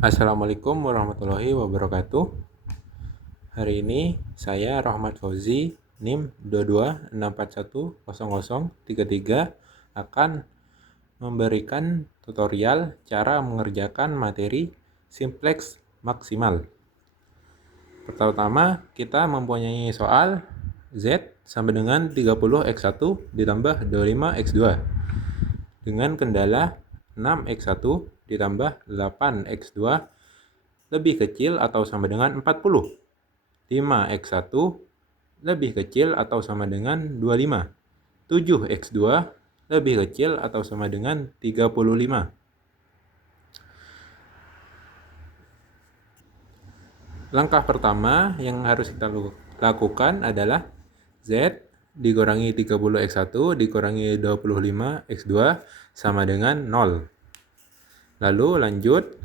Assalamualaikum warahmatullahi wabarakatuh. Hari ini saya Rahmat Fauzi, NIM 2264100033 akan memberikan tutorial cara mengerjakan materi simplex maksimal. Pertama, kita mempunyai soal Z sama dengan 30x1 ditambah 25x2 dengan kendala 6x1 ditambah 8x2 lebih kecil atau sama dengan 40. 5x1 lebih kecil atau sama dengan 25. 7x2 lebih kecil atau sama dengan 35. Langkah pertama yang harus kita lakukan adalah Z dikurangi 30x1 dikurangi 25x2 sama dengan 0. Lalu lanjut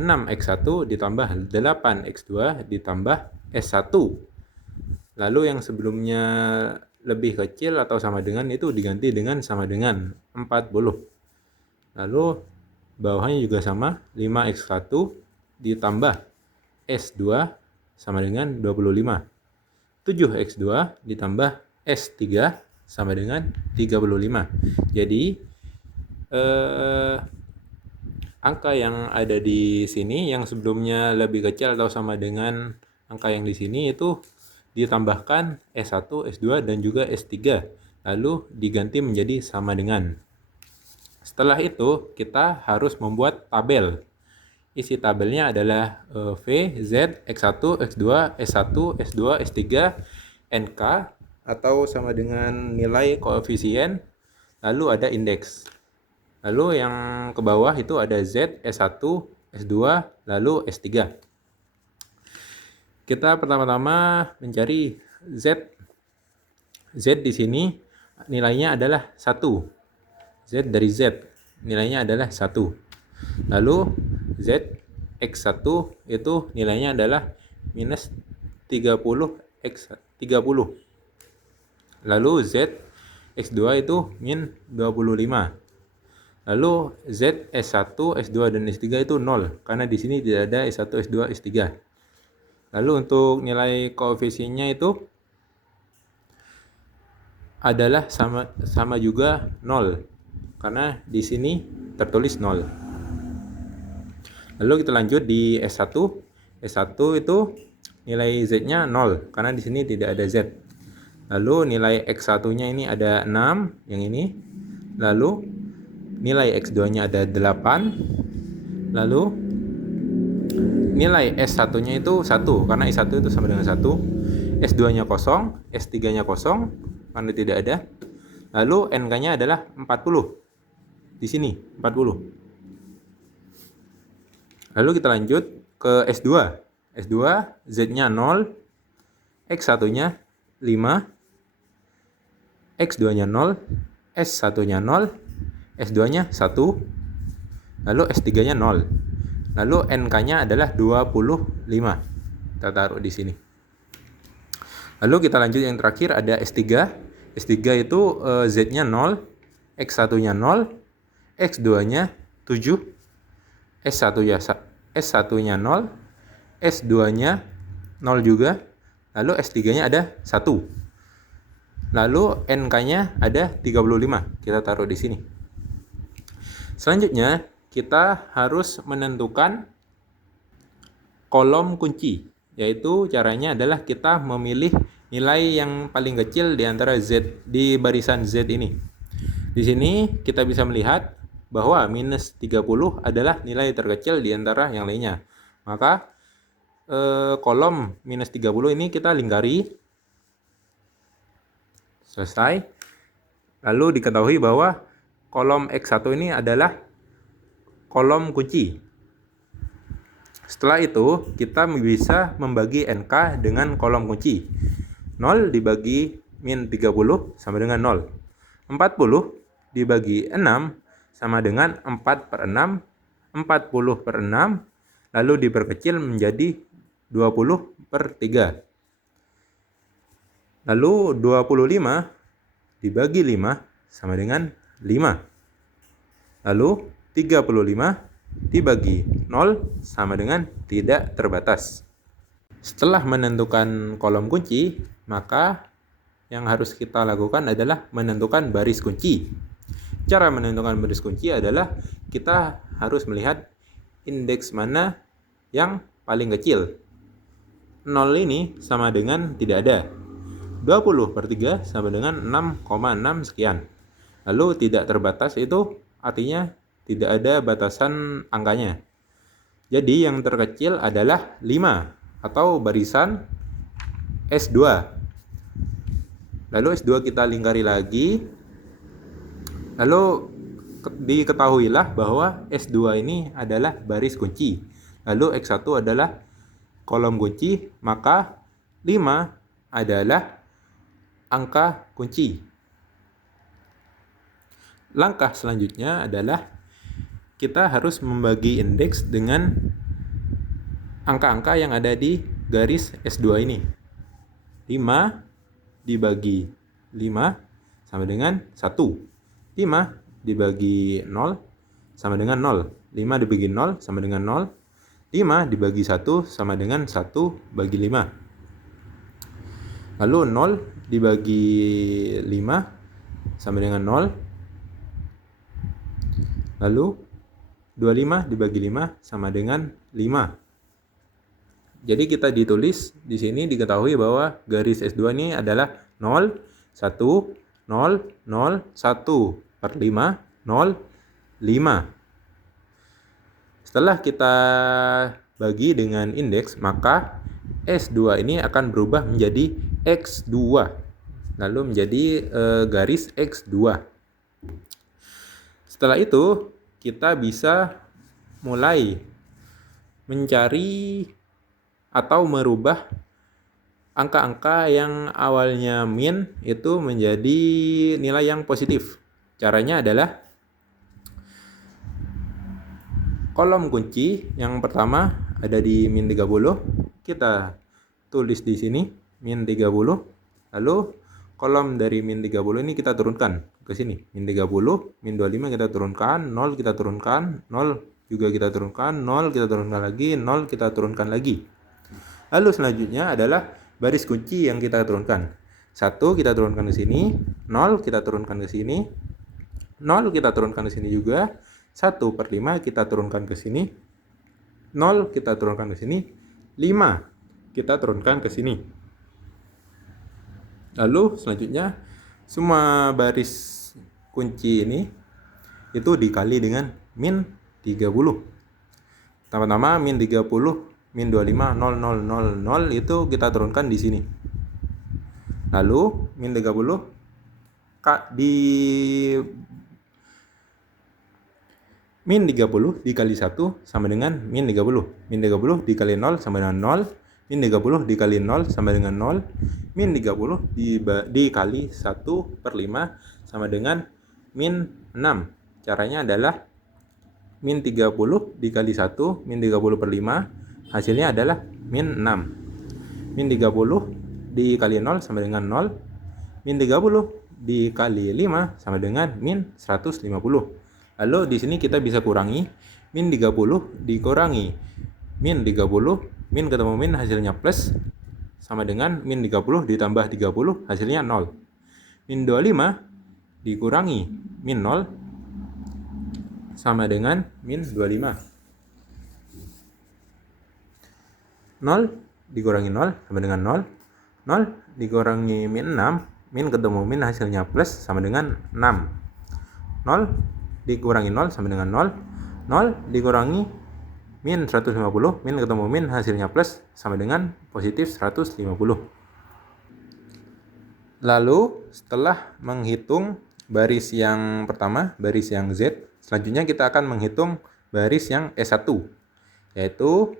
6x1 ditambah 8x2 ditambah S1. Lalu yang sebelumnya lebih kecil atau sama dengan itu diganti dengan sama dengan 40. Lalu bawahnya juga sama, 5x1 ditambah S2 sama dengan 25. 7x2 ditambah S3 sama dengan 35. Jadi angka yang ada di sini yang sebelumnya lebih kecil atau sama dengan angka yang di sini itu ditambahkan S1, S2 dan juga S3 lalu diganti menjadi sama dengan. Setelah itu kita harus membuat tabel. Isi tabelnya adalah V, Z, X1, X2, S1, S2, S3, NK atau sama dengan nilai koefisien, lalu ada indeks. Lalu yang ke bawah itu ada Z, S1, S2, lalu S3. Kita pertama-tama mencari Z. Z di sini nilainya adalah 1. Z dari Z nilainya adalah 1. Lalu Z X1 itu nilainya adalah minus 30 X 30. Lalu Z X2 itu min 25. Lalu Z S1, S2 dan S3 itu 0 karena di sini tidak ada S1, S2, S3. Lalu untuk nilai koefisiennya itu adalah sama juga 0 karena di sini tertulis 0. Lalu kita lanjut di S1. S1 itu nilai Z-nya 0 karena di sini tidak ada Z. Lalu nilai X1-nya ini ada 6 yang ini. Lalu nilai X2-nya ada 8. Lalu nilai S1-nya itu 1 karena S1 itu sama dengan 1. S2-nya kosong, S3-nya kosong karena tidak ada. Lalu NK-nya adalah 40. Di sini 40. Lalu kita lanjut ke S2. S2 Z-nya 0, X1-nya 5, X2-nya 0, S1-nya 0, S2-nya 1, lalu S3-nya 0. Lalu NK-nya adalah 25. Kita taruh di sini. Lalu kita lanjut yang terakhir ada S3. S3 itu Z-nya 0, X1-nya 0, X2-nya 7, S1-nya 0, S2-nya 0 juga, lalu S3-nya ada 1. Lalu NK-nya ada 35. Kita taruh di sini. Selanjutnya, kita harus menentukan kolom kunci, yaitu caranya adalah kita memilih nilai yang paling kecil di antara Z di barisan Z ini. Di sini kita bisa melihat bahwa minus 30 adalah nilai terkecil di antara yang lainnya. Maka kolom minus 30 ini kita lingkari. Selesai. Lalu diketahui bahwa kolom X1 ini adalah kolom kunci. Setelah itu, kita bisa membagi NK dengan kolom kunci. 0 dibagi min 30 sama dengan 0. 40 dibagi 6 sama dengan 4/6. 40/6 lalu diperkecil menjadi 20/3. Lalu 25 dibagi 5 sama dengan 5. Lalu 35 dibagi 0 sama dengan tidak terbatas. Setelah menentukan kolom kunci, maka yang harus kita lakukan adalah menentukan baris kunci. Cara menentukan baris kunci adalah kita harus melihat indeks mana yang paling kecil. 0 ini sama dengan tidak ada. 20/3 sama dengan 6,6 sekian. Lalu tidak terbatas itu artinya tidak ada batasan angkanya. Jadi yang terkecil adalah 5 atau barisan S2. Lalu S2 kita lingkari lagi. Lalu diketahuilah bahwa S2 ini adalah baris kunci. Lalu X1 adalah kolom kunci, maka 5 adalah angka kunci. Langkah selanjutnya adalah kita harus membagi indeks dengan angka-angka yang ada di garis S2 ini. 5 dibagi 5 sama dengan 1. 5 dibagi 0 sama dengan 0. 5 dibagi 0 sama dengan 0. 5 dibagi 1 sama dengan 1 bagi 5. Lalu 0 dibagi 5 sama dengan 0. Lalu 25 dibagi 5 sama dengan 5. Jadi kita ditulis di sini diketahui bahwa garis S2 ini adalah 0, 1, 0, 0, 1 per 5, 0, 5. Setelah kita bagi dengan indeks, maka S2 ini akan berubah menjadi X2. Lalu menjadi garis X2. Setelah itu, kita bisa mulai mencari atau merubah angka-angka yang awalnya min itu menjadi nilai yang positif. Caranya adalah kolom kunci yang pertama ada di min 30. Kita tulis di sini min 30. Lalu kolom dari min 30 ini kita turunkan ke sini. Min 30, min 25 kita turunkan, 0 kita turunkan, 0 juga kita turunkan, 0 kita turunkan lagi, 0 kita turunkan lagi. Lalu selanjutnya adalah baris kunci yang kita turunkan. 1 kita turunkan ke sini, 0 kita turunkan ke sini, 0 kita turunkan ke sini juga, 1/5 kita turunkan ke sini, 0 kita turunkan ke sini, 5 kita turunkan ke sini. Lalu selanjutnya semua baris kunci ini itu dikali dengan min 30. Pertama-tama min 30, min 25, 0, 0, 0, 0 itu kita turunkan di sini. Lalu min 30 min 30 dikali 1 sama dengan min 30. Min 30 dikali 0 sama dengan 0. Min 30 dikali 0 sama dengan 0. Min 30 dikali 1/5 sama dengan min 6. Caranya adalah min 30 dikali 1, min 30/5, hasilnya adalah min 6. Min 30 dikali 0 sama dengan 0. Min 30 dikali 5 sama dengan min 150. Lalu di sini kita bisa kurangi min 30 dikurangi min 30, min ketemu min hasilnya plus sama dengan min 30 ditambah 30 hasilnya 0. Min 25 dikurangi min 0 sama dengan min 25. 0 dikurangi 0 sama dengan 0. 0 dikurangi min 6, min ketemu min hasilnya plus sama dengan 6. 0 dikurangi 0 sama dengan 0. 0 dikurangi min 150, min ketemu min hasilnya plus sama dengan positif 150. Lalu setelah menghitung baris yang pertama, baris yang Z, selanjutnya kita akan menghitung baris yang S1, yaitu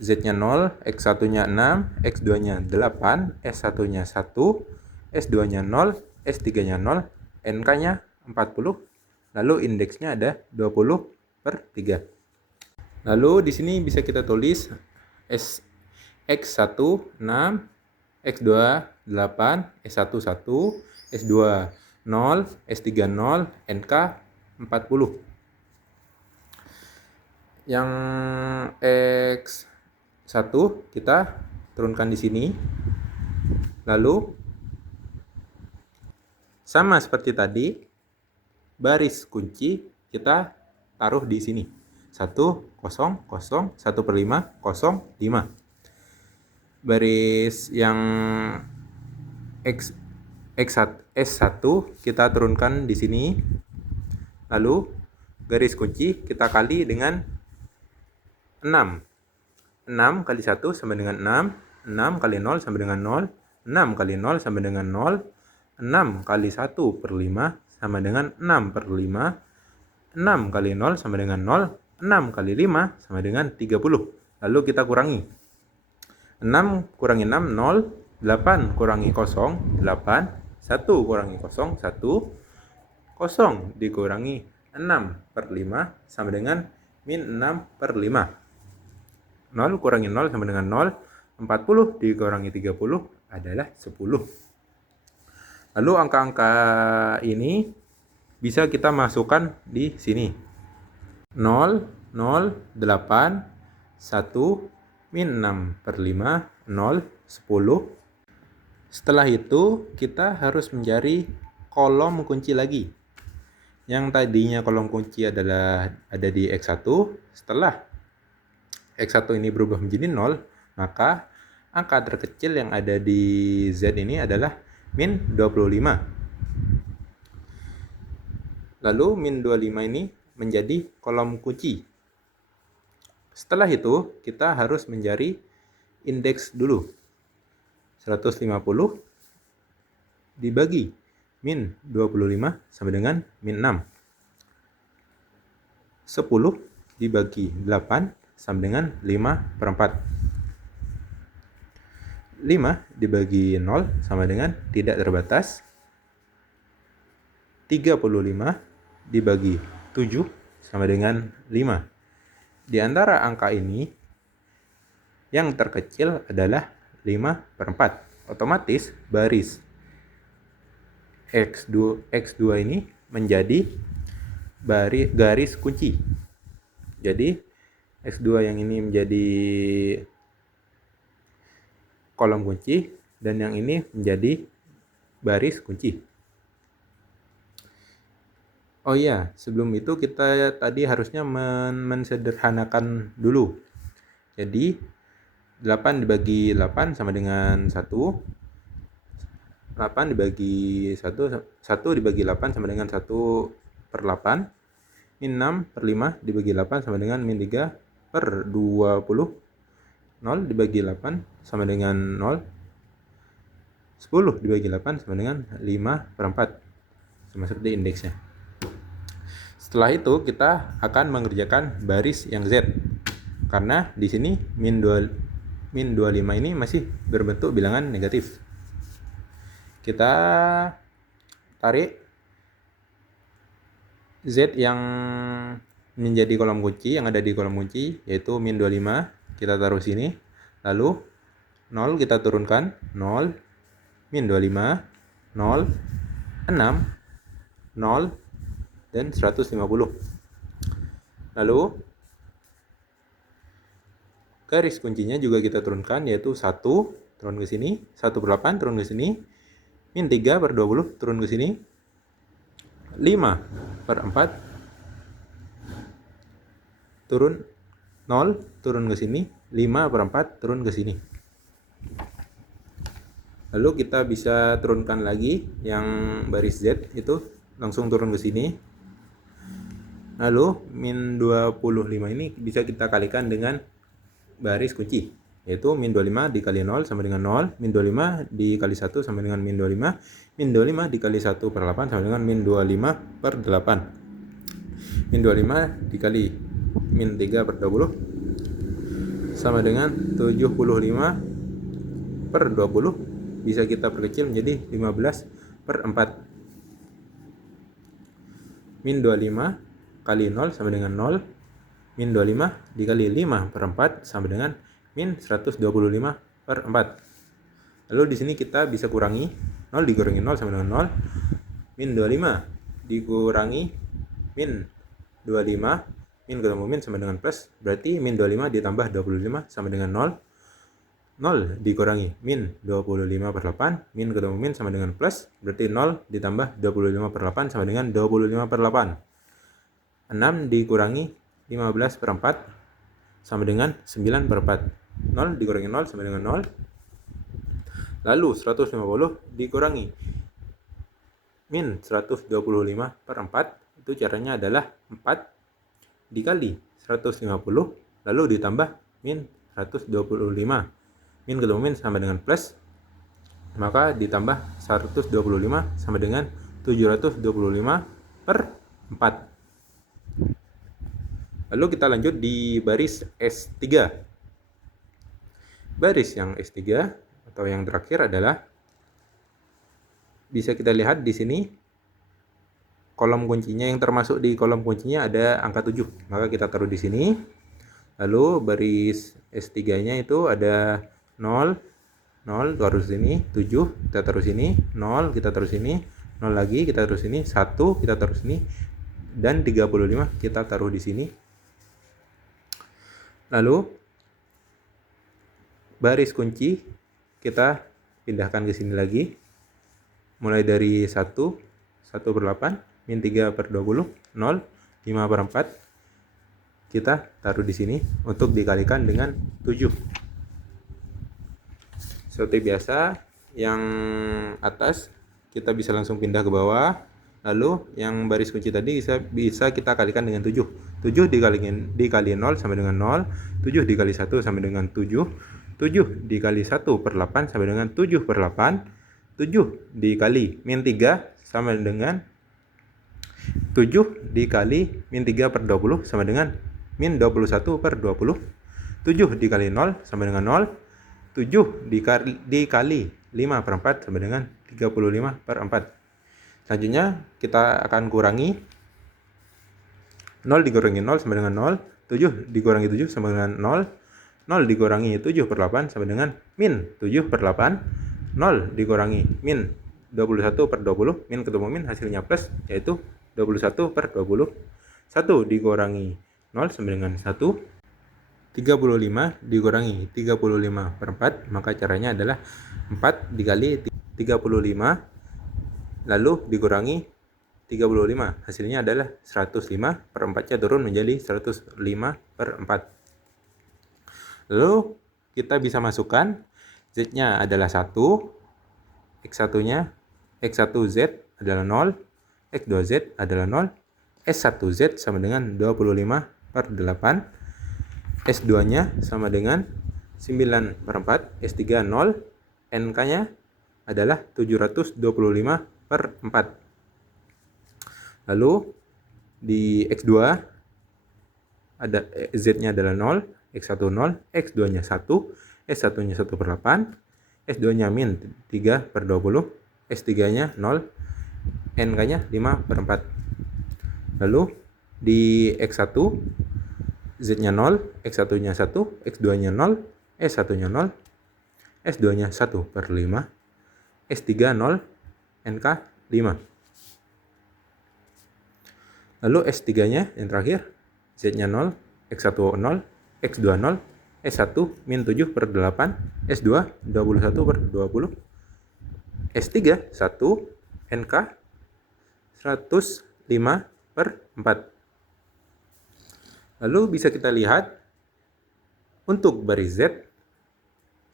Z-nya 0, X1-nya 6, X2-nya 8, S1-nya 1, S2-nya 0, S3-nya 0, NK-nya 40, lalu indeksnya ada 20/3. Lalu di sini bisa kita tulis X1 6, X2 8, S1 1, S2 0, S3 0, NK 40. Yang X1 kita turunkan di sini. Lalu sama seperti tadi, baris kunci kita taruh di sini. 1, 0, 0, 1/5, 0, 5. Baris yang S1 kita turunkan di sini. Lalu garis kunci kita kali dengan 6. 6 kali 1 sama dengan 6. 6 kali 0 sama dengan 0. 6 kali 0 sama dengan 0. 6 kali 1/5 sama dengan 6/5. 6 kali 0 sama dengan 0. 6 kali 5 sama dengan 30. Lalu kita kurangi. 6 kurangi 6, 0. 8 kurangi 0, 8. 1 kurangi 0, 1. 0 dikurangi 6/5 sama dengan min 6/5. 0 kurangi 0 sama dengan 0. 40 dikurangi 30 adalah 10. Lalu angka-angka ini bisa kita masukkan di sini. 0, 0, 8, 1, min 6/5, 0, 10. Setelah itu kita harus mencari kolom kunci lagi. Yang tadinya kolom kunci adalah ada di X1. Setelah X1 ini berubah menjadi 0, maka angka terkecil yang ada di Z ini adalah min 25. Lalu min 25 ini menjadi kolom kunci. Setelah itu kita harus mencari indeks dulu. 150 dibagi min 25 sama dengan min 6. 10 dibagi 8 sama dengan 5/4. 5 dibagi 0 sama dengan tidak terbatas. 35 dibagi 7 sama dengan 5. Di antara angka ini, yang terkecil adalah 5/4. Otomatis baris X2 ini menjadi garis kunci. Jadi X2 yang ini menjadi kolom kunci dan yang ini menjadi baris kunci. Oh iya, sebelum itu kita tadi harusnya mensederhanakan dulu. Jadi 8 dibagi 8 sama dengan 1. 8 dibagi 1 dibagi 8 sama dengan 1/8. Min 6/5 dibagi 8 sama dengan min 3/20. 0 dibagi 8 sama dengan 0. 10 dibagi 8 sama dengan 5/4. Sama seperti indeksnya. Setelah itu kita akan mengerjakan baris yang Z. Karena di sini min 25 ini masih berbentuk bilangan negatif. Kita tarik Z yang menjadi kolom kunci, yang ada di kolom kunci, yaitu min 25. Kita taruh sini. Lalu 0 kita turunkan. 0, min 25, 0, 6, 0, dan 150. Lalu garis kuncinya juga kita turunkan, yaitu 1 turun ke sini, 1/8 turun ke sini, min 3/20 turun ke sini, 5/4 turun 0 turun ke sini, 5/4 turun ke sini. Lalu kita bisa turunkan lagi yang baris Z itu langsung turun ke sini. Lalu min 25 ini bisa kita kalikan dengan baris kunci, yaitu min 25 dikali 0 sama dengan 0, min 25 dikali 1 sama dengan min 25, min 25 dikali 1/8 sama dengan min 25/8. Min 25 dikali min 3/20 sama dengan 75/20. Bisa kita perkecil menjadi 15/4. Min 25 kali 0 sama dengan 0. Min 25 dikali 5/4 sama dengan min 125/4. Lalu di sini kita bisa kurangi. 0 dikurangi 0 sama dengan 0. Min 25 dikurangi min 25 min ketemu min sama dengan plus, berarti min 25 ditambah 25 sama dengan 0. 0 dikurangi min 25 per 8, min ketemu min sama dengan plus, berarti 0 ditambah 25 per 8 sama dengan 25 per 8. 6 dikurangi 15 per 4 sama dengan 9 per 4. 0 dikurangi 0 sama dengan 0. Lalu 150 dikurangi min 125 per 4, itu caranya adalah 4 dikali 150, lalu ditambah min 125. Min ketemu min sama dengan plus, maka ditambah 125 sama dengan 725 per 4. Lalu kita lanjut di baris S3. Baris yang S3 atau yang terakhir adalah, bisa kita lihat di sini kolom kuncinya, yang termasuk di kolom kuncinya ada angka 7, maka kita taruh di sini. Lalu baris S3-nya itu ada 0, 0 taruh sini, 7 kita taruh sini, 0 kita taruh sini, 0 lagi kita taruh sini, 1 kita taruh sini, dan 35 kita taruh di sini. Lalu baris kunci kita pindahkan ke sini lagi, mulai dari 1 per 8, min 3 per 20, 0, 5 per 4 kita taruh di sini untuk dikalikan dengan 7. Seperti biasa, yang atas kita bisa langsung pindah ke bawah. Lalu yang baris kunci tadi bisa kita kalikan dengan 7. 7 dikali 0 sama dengan 0. 7 dikali 1 sama dengan 7. 7 dikali 1 per 8 sama dengan 7 per 8. 7 dikali min 3 sama dengan 7 dikali min 3 per 20 sama dengan min 21 per 20. 7 dikali 0 sama dengan 0. 7 dikali 5 per 4 sama dengan 35 per 4. Selanjutnya kita akan kurangi 0 dikurangi 0 sama dengan 0. 7 dikurangi 7 sama dengan 0. 0 dikurangi 7 per 8 sama dengan min 7 per 8. 0 dikurangi min 21 per 20. Min ketemu min hasilnya plus, yaitu 21 per 20. 1 dikurangi 0 sama dengan 1. 35 dikurangi 35 per 4, maka caranya adalah 4 dikali 35 lalu dikurangi 35, hasilnya adalah 105 per 4 nya turun menjadi 105 per 4. Lalu kita bisa masukkan Z nya adalah 1, X1 nya X1Z adalah 0, X2Z adalah 0, S1Z sama dengan 25 per 8, S2-nya sama dengan 9 per 4, S3 0, NK-nya adalah 725 per 4. Lalu di X2 ada Z-nya adalah 0, X1 0, X2-nya 1, S1-nya 1 per 8, S2-nya min 3 per 20, S3-nya 0, NK-nya 5 per 4. Lalu di X1 Z-nya 0, X1-nya 1, X2-nya 0, S1-nya 0, S2-nya 1 per 5, S3 0, NK 5. Lalu S3-nya yang terakhir, Z-nya 0, X1 0, X2 0, S1 min 7 per 8, S2 21 per 20, S3 1, NK 105 per 4. Lalu bisa kita lihat untuk baris Z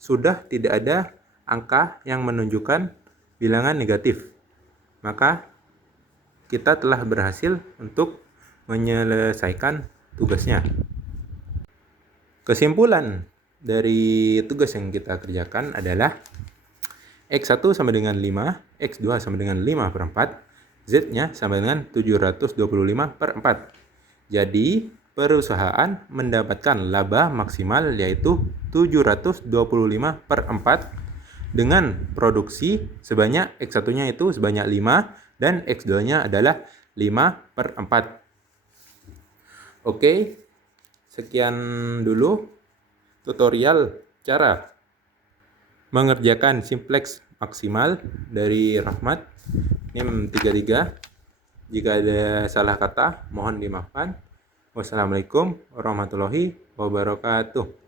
sudah tidak ada angka yang menunjukkan bilangan negatif. Maka kita telah berhasil untuk menyelesaikan tugasnya. Kesimpulan dari tugas yang kita kerjakan adalah X1 sama dengan 5, X2 sama dengan 5 per 4, Z-nya sama dengan 725 per 4. Jadi perusahaan mendapatkan laba maksimal yaitu 725 per 4 dengan produksi sebanyak X1-nya itu sebanyak 5 dan X2-nya adalah 5 per 4. Oke, sekian dulu tutorial cara mengerjakan simplex maksimal dari Rahmat NIM 33. Jika ada salah kata mohon dimaafkan. Wassalamualaikum warahmatullahi wabarakatuh.